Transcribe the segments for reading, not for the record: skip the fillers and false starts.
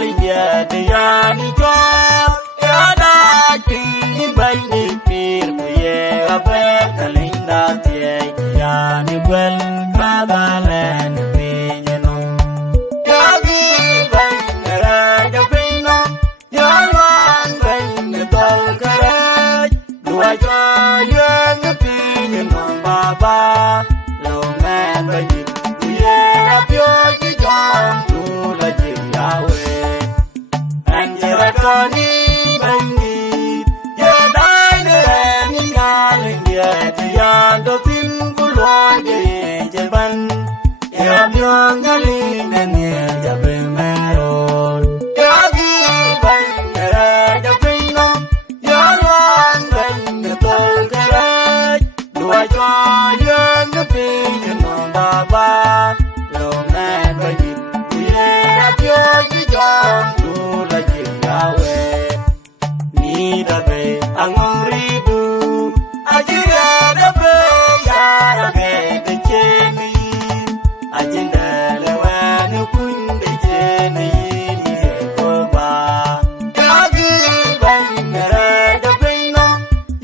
li ya de ya ni cho ya da tin bai ni pir ye abe kalinda tie ya ni gwel ka ba len pe ye no ya gi bai ra da pe no ya lan bai ni tol ka ra dua cho ye ni pe ye no ba ba lo man bai ni ye apyo chi cho tu la chi ya we anh ra con đi bên đi giờ đây nơi ni nga lên địa thì ya do tin của loa về chơi ban ya biong nga linh nên nhẹ ya bên mẹ rồi ya đi bên ra ya bên nó ya loan bên người tôi cái đấy đuổi cho ya nó về nó ba ba lâu nay bên đi ye apyo chi cho tu la chi ya we ni da be angong ribu ajira da be ya da be de che ni ajinda le wa nu kun de che ni ni ko ba ya gi ban ra da be no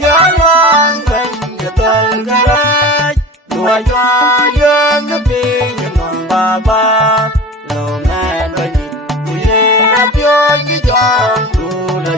ya lan ban ya tol ka ra dua ya ya nu be ya no ba ba lo man ba ni ye apyo chi cho tu la